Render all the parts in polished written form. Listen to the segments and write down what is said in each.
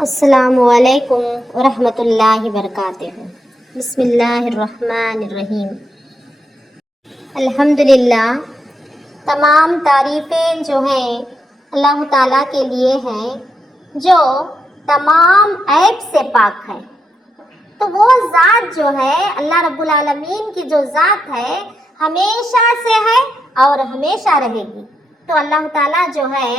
السلام علیکم ورحمۃ اللہ وبرکاتہ۔ بسم اللہ الرحمن الرحیم۔ الحمدللہ، تمام تعریفیں جو ہیں اللہ تعالیٰ کے لیے ہیں جو تمام عیب سے پاک ہے۔ تو وہ ذات جو ہے اللہ رب العالمین کی جو ذات ہے ہمیشہ سے ہے اور ہمیشہ رہے گی۔ تو اللہ تعالیٰ جو ہے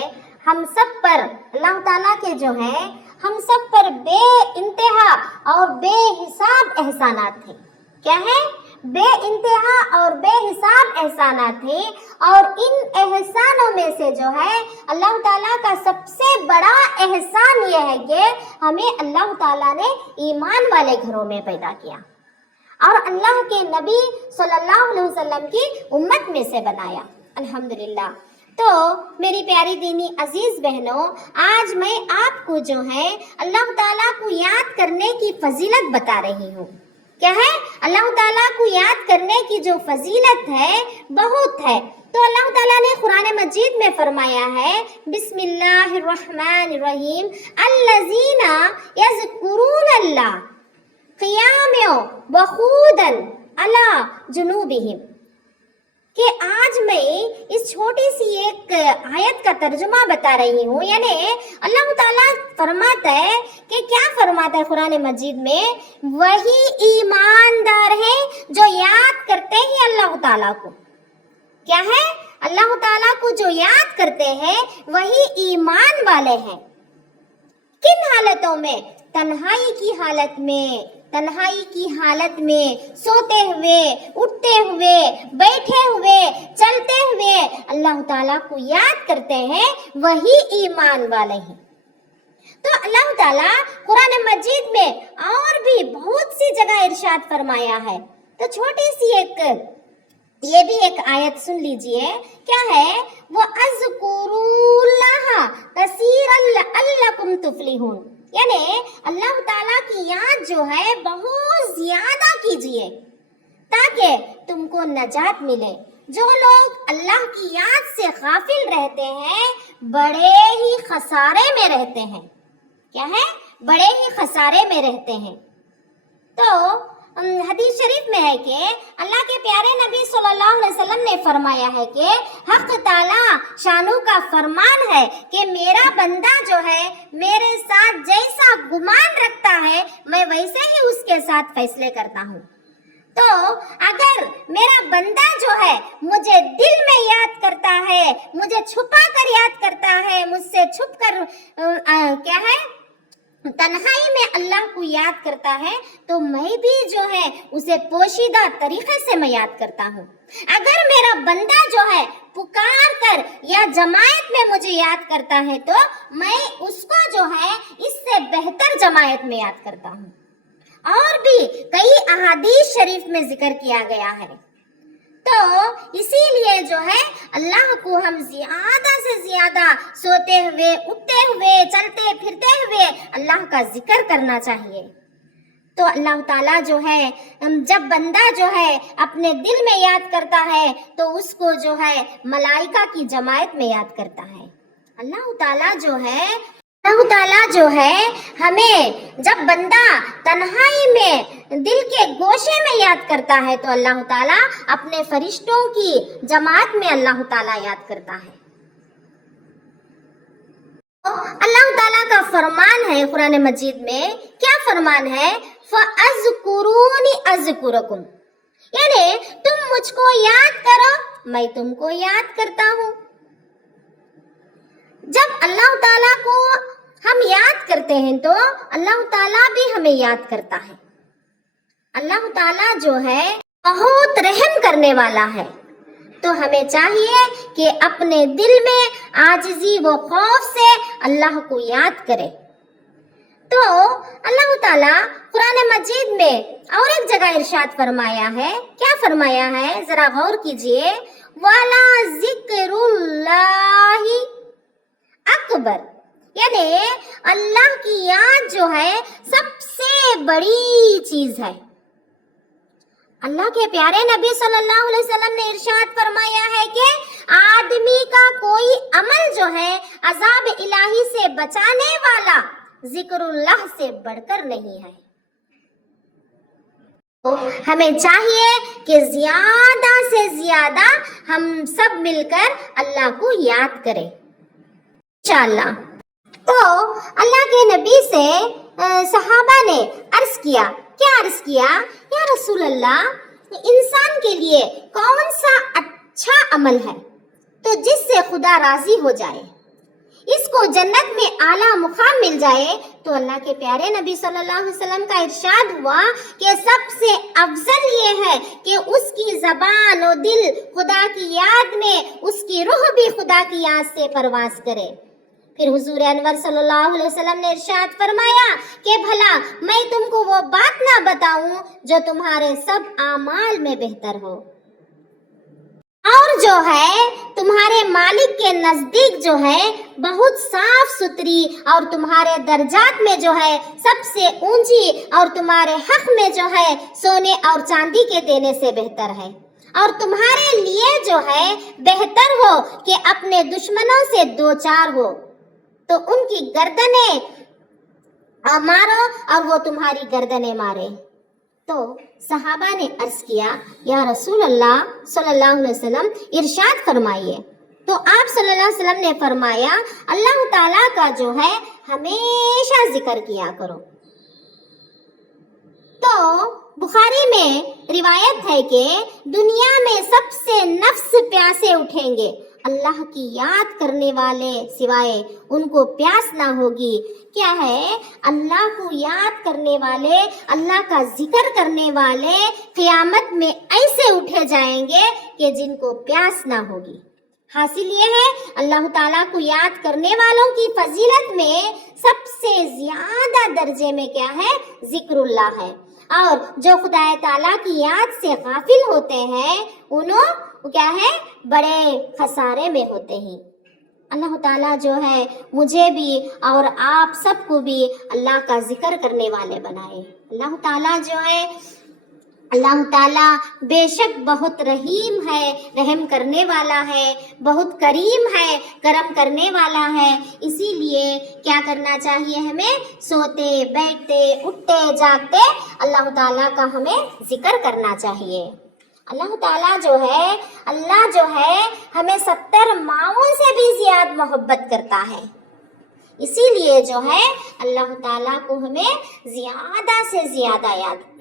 ہم سب پر، اللہ تعالیٰ کے جو ہے ہم سب پر بے انتہا اور بے حساب احسانات ہیں۔ کیا ہے؟ بے انتہا اور بے حساب احسانات ہیں، اور ان احسانوں میں سے جو ہے اللہ تعالیٰ کا سب سے بڑا احسان یہ ہے کہ ہمیں اللہ تعالیٰ نے ایمان والے گھروں میں پیدا کیا اور اللہ کے نبی صلی اللہ علیہ وسلم کی امت میں سے بنایا۔ الحمدللہ۔ تو میری پیاری دینی عزیز بہنوں، آج میں آپ کو جو ہے اللہ تعالیٰ کو یاد کرنے کی فضیلت بتا رہی ہوں۔ کیا ہے؟ اللہ تعالیٰ کو یاد کرنے کی جو فضیلت ہے بہت ہے۔ تو اللہ تعالیٰ نے قرآن مجید میں فرمایا ہے، بسم اللہ الرحمن الرحیم، الذین یذکرون اللہ قیاما وقعودا علی جنوبہم، کہ آج میں اس چھوٹی سی ایک آیت کا ترجمہ بتا رہی ہوں۔ یعنی اللہ تعالیٰ فرماتا ہے کہ کیا فرماتا ہے قرآن مجید میں؟ وہی ایماندار ہیں جو یاد کرتے ہیں اللہ تعالیٰ کو۔ کیا ہے؟ اللہ تعالیٰ کو جو یاد کرتے ہیں وہی ایمان والے ہیں۔ کن حالتوں میں؟ تنہائی کی حالت میں، تنہائی کی حالت میں، سوتے ہوئے، اٹھتے ہوئے، بیٹھے ہوئے، چلتے ہوئے اللہ تعالیٰ کو یاد کرتے ہیں، وہی ایمان والے ہیں۔ تو اللہ تعالیٰ قرآن مجید میں اور بھی بہت سی جگہ ارشاد فرمایا ہے۔ تو چھوٹی سی یہ بھی ایک آیت سن لیجئے، کیا ہے؟ وَاذْكُرُوا اللَّهَ كَثِيرًا لَعَلَّكُمْ تُفْلِحُونَ، یعنی اللہ تعالیٰ کی یاد جو ہے بہت زیادہ کیجئے تاکہ تم کو نجات ملے۔ جو لوگ اللہ کی یاد سے غافل رہتے ہیں بڑے ہی خسارے میں رہتے ہیں۔ کیا ہے؟ بڑے ہی خسارے میں رہتے ہیں۔ تو حدیث شریف میں ہے کہ اللہ کے پیارے نبی صلی اللہ علیہ وسلم نے فرمایا ہے کہ حق تعالیٰ شانو کا فرمان ہے کہ میرا بندہ جو ہے میرے ساتھ جیسا گمان رکھتا ہے میں ویسے ہی اس کے ساتھ فیصلے کرتا ہوں۔ تو اگر میرا بندہ جو ہے مجھے دل میں یاد کرتا ہے، مجھے چھپا کر یاد کرتا ہے، مجھ سے چھپ کر کیا ہے تنہائی میں اللہ کو یاد کرتا ہے، تو میں بھی جو ہے اسے پوشیدہ طریقے سے میں یاد کرتا ہوں۔ اگر میرا بندہ جو ہے پکار کر یا جماعت میں مجھے یاد کرتا ہے تو میں اس کو جو ہے اس سے بہتر جماعت میں یاد کرتا ہوں۔ اور بھی کئی احادیث شریف میں ذکر کیا گیا ہے۔ تو اسی لیے جو ہے اللہ کو ہم زیادہ سے زیادہ سوتے ہوئے، اٹھتے ہوئے، چلتے پھرتے ہوئے اللہ کا ذکر کرنا چاہیے۔ تو اللہ تعالیٰ جو ہے جب بندہ جو ہے اپنے دل میں یاد کرتا ہے تو اس کو جو ہے ملائکہ کی جماعت میں یاد کرتا ہے۔ اللہ تعالیٰ جو ہے ہمیں جب بندہ تنہائی میں دل کے گوشے میں یاد کرتا ہے تو اللہ تعالیٰ اپنے فرشتوں کی جماعت میں اللہ تعالیٰ یاد کرتا ہے۔ اللہ تعالیٰ کا فرمان ہے قرآن مجید میں، کیا فرمان ہے؟ فَأَذْكُرُونِ أَذْكُرَكُمْ، یعنی تم مجھ کو یاد کرو میں تم کو یاد کرتا ہوں۔ جب اللہ تعالیٰ کو ہم یاد کرتے ہیں تو اللہ تعالیٰ بھی ہمیں یاد کرتا ہے۔ اللہ تعالیٰ جو ہے بہت رحم کرنے والا ہے، تو ہمیں چاہیے کہ اپنے دل میں عاجزی و خوف سے اللہ کو یاد کرے۔ تو اللہ تعالیٰ قرآن مجید میں اور ایک جگہ ارشاد فرمایا ہے، کیا فرمایا ہے؟ ذرا غور کیجئے، وَلَا ذِكْرُ اللَّهِ اکبر، یعنی اللہ کی یاد جو ہے سب سے بڑی چیز ہے۔ اللہ کے پیارے نبی صلی اللہ علیہ وسلم نے ارشاد فرمایا ہے کہ آدمی کا کوئی عمل جو ہے عذاب الہی سے بچانے والا ذکر اللہ سے بڑھ کر نہیں ہے۔ تو ہمیں چاہیے کہ زیادہ سے زیادہ ہم سب مل کر اللہ کو یاد کریں انشاءاللہ۔ تو اللہ کے نبی سے صحابہ نے عرض کیا، کیا عرض کیا؟ یا رسول اللہ، انسان کے لیے کون سا اچھا عمل ہے تو جس سے خدا راضی ہو جائے، اس کو جنت میں اعلیٰ مقام مل جائے؟ تو اللہ کے پیارے نبی صلی اللہ علیہ وسلم کا ارشاد ہوا کہ سب سے افضل یہ ہے کہ اس کی زبان و دل خدا کی یاد میں، اس کی روح بھی خدا کی یاد سے پرواز کرے۔ پھر حضور انور صلی اللہ علیہ وسلم نے ارشاد فرمایا کہ بھلا میں تم کو وہ بات نہ بتاؤں جو تمہارے سب اعمال میں بہتر ہو، اور جو ہے تمہارے مالک کے نزدیک جو ہے بہت صاف ستھری، اور تمہارے درجات میں جو ہے سب سے اونچی، اور تمہارے حق میں جو ہے سونے اور چاندی کے دینے سے بہتر ہے، اور تمہارے لیے جو ہے بہتر ہو کہ اپنے دشمنوں سے دو چار ہو تو ان کی گردنیں مارو اور وہ تمہاری گردنیں مارے۔ تو صحابہ نے عرض کیا، یا رسول اللہ صلی اللہ علیہ وسلم ارشاد فرمائیے۔ تو آپ صلی اللہ علیہ وسلم نے فرمایا، اللہ تعالیٰ کا جو ہے ہمیشہ ذکر کیا کرو۔ تو بخاری میں روایت ہے کہ دنیا میں سب سے نفس پیاسے اٹھیں گے، اللہ کی یاد کرنے والے سوائے ان کو پیاس نہ ہوگی۔ کیا ہے؟ اللہ کو یاد کرنے والے، اللہ کا ذکر کرنے والے قیامت میں ایسے اٹھے جائیں گے کہ جن کو پیاس نہ ہوگی۔ حاصل یہ ہے اللہ تعالیٰ کو یاد کرنے والوں کی فضیلت میں سب سے زیادہ درجے میں کیا ہے؟ ذکر اللہ ہے۔ اور جو خدا تعالیٰ کی یاد سے غافل ہوتے ہیں انہوں کیا ہے؟ بڑے خسارے میں ہوتے ہیں۔ اللہ تعالیٰ جو ہے مجھے بھی اور آپ سب کو بھی اللہ کا ذکر کرنے والے بنائے۔ اللہ تعالیٰ جو ہے، اللہ تعالیٰ بے شک بہت رحیم ہے، رحم کرنے والا ہے، بہت کریم ہے، کرم کرنے والا ہے۔ اسی لیے کیا کرنا چاہیے ہمیں؟ سوتے بیٹھتے اٹھتے جاگتے اللہ تعالیٰ کا ہمیں ذکر کرنا چاہیے۔ اللہ تعالیٰ جو ہے، اللہ جو ہے ہمیں 70 ماؤں سے بھی زیادہ محبت کرتا ہے۔ اسی لیے جو ہے اللہ تعالیٰ کو ہمیں زیادہ سے زیادہ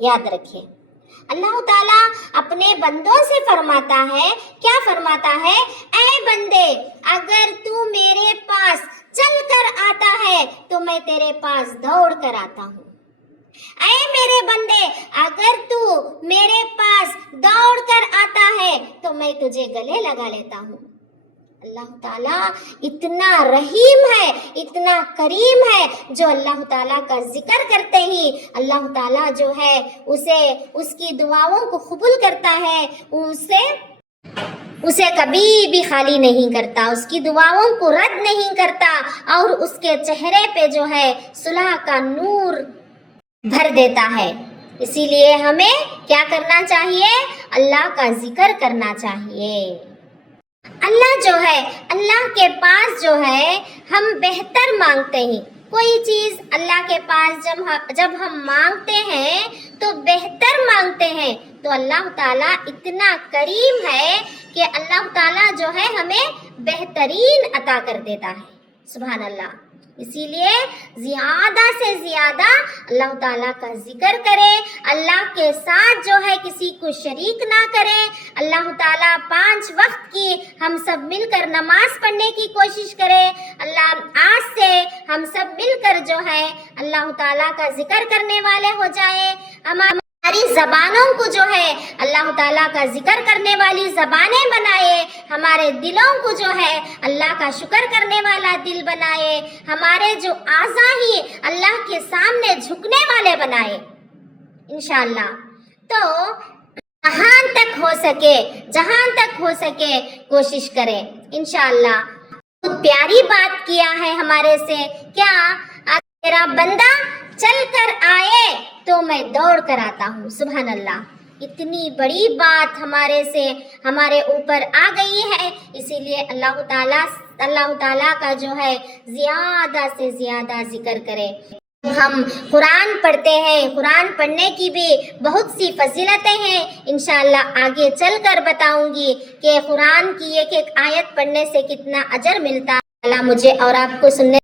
یاد رکھے۔ اللہ تعالیٰ اپنے بندوں سے فرماتا ہے، کیا فرماتا ہے؟ اے بندے، اگر تو میرے پاس چل کر آتا ہے تو میں تیرے پاس دوڑ کر آتا ہوں۔ اے میرے بندے، اگر تو میرے پاس دوڑ کر آتا ہے تو میں تجھے گلے لگا لیتا ہوں۔ اللہ تعالیٰ اتنا رحیم ہے، اتنا کریم ہے، جو اللہ تعالیٰ کا ذکر کرتے ہی اللہ تعالیٰ جو ہے اس کی دعاؤں کو قبول کرتا ہے، اسے کبھی بھی خالی نہیں کرتا، اس کی دعاؤں کو رد نہیں کرتا، اور اس کے چہرے پہ جو ہے صلح کا نور بھر دیتا ہے۔ اسی لیے ہمیں کیا کرنا چاہیے؟ اللہ کا ذکر کرنا چاہیے۔ اللہ جو ہے، اللہ کے پاس جو ہے ہم بہتر مانگتے ہیں۔ کوئی چیز اللہ کے پاس جب ہم مانگتے ہیں تو بہتر مانگتے ہیں، تو اللہ تعالیٰ اتنا کریم ہے کہ اللہ تعالیٰ جو ہے ہمیں بہترین عطا کر دیتا ہے۔ سبحان اللہ۔ اسی لیے زیادہ سے زیادہ اللہ تعالیٰ کا ذکر کرے، اللہ کے ساتھ جو ہے کسی کو شریک نہ کرے۔ اللہ تعالیٰ 5 وقت کی ہم سب مل کر نماز پڑھنے کی کوشش کرے۔ آج سے ہم سب مل کر جو ہے اللہ تعالیٰ کا ذکر کرنے والے ہو جائے۔ ہماری زبانوں کو جو ہے اللہ تعالیٰ کا ذکر کرنے والی زبانیں بنائے، ہمارے دلوں کو جو ہے اللہ کا شکر کرنے والا دل بنائے، ہمارے جو اعضاء ہی اللہ کے سامنے جھکنے والے بنائے انشاءاللہ۔ تو جہاں تک ہو سکے کوشش کریں انشاءاللہ۔ بہت پیاری بات کیا ہے ہمارے سے، کیا تیرا بندہ چل کر آئے تو میں دوڑ کر آتا ہوں۔ سبحان اللہ۔ اتنی بڑی بات ہمارے اوپر آ گئی ہے، اسی لیے اللہ تعالیٰ کا جو ہے زیادہ سے زیادہ ذکر کرے۔ ہم قرآن پڑھتے ہیں، قرآن پڑھنے کی بھی بہت سی فضیلتیں ہیں، انشاءاللہ آگے چل کر بتاؤں گی کہ قرآن کی ایک ایک آیت پڑھنے سے کتنا اجر ملتا ہے۔ اللہ مجھے اور آپ کو سننے